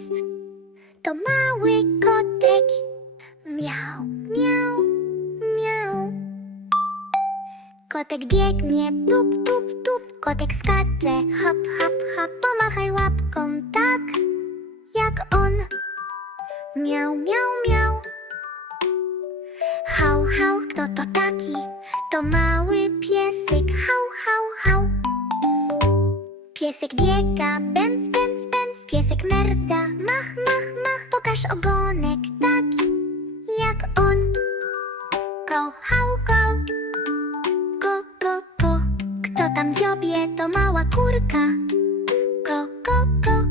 jest. To mały kotek. Miau, miau, miau. Kotek biegnie tup, tup, tup. Kotek skacze. Hop, hop, hop. Pomachaj łapką tak jak on. Miau, miau, miau. Hał, hał, kto to taki? To mały pies. Piesek biega, bęc, bęc, bęc, piesek merda, mach, mach, mach, pokaż ogonek taki jak on. Go, hał, go, go, go. Kto tam dziobie, to mała kurka. Go, go, go.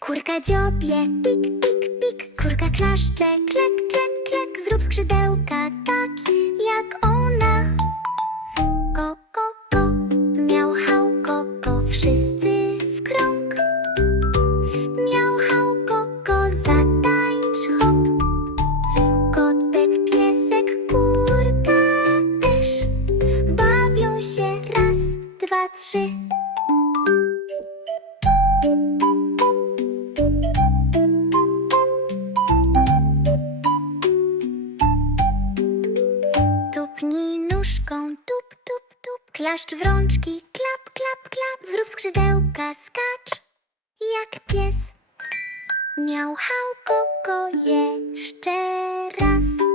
Kurka dziobie, pik, pik, pik. Kurka klaszcze, klek, klek, klek. Zrób skrzydełka trzy. Tupnij nóżką, tup, tup, tup. Klaszcz w rączki, klap, klap, klap. Zrób skrzydełka, skacz jak pies. Miał hał go, go jeszcze raz.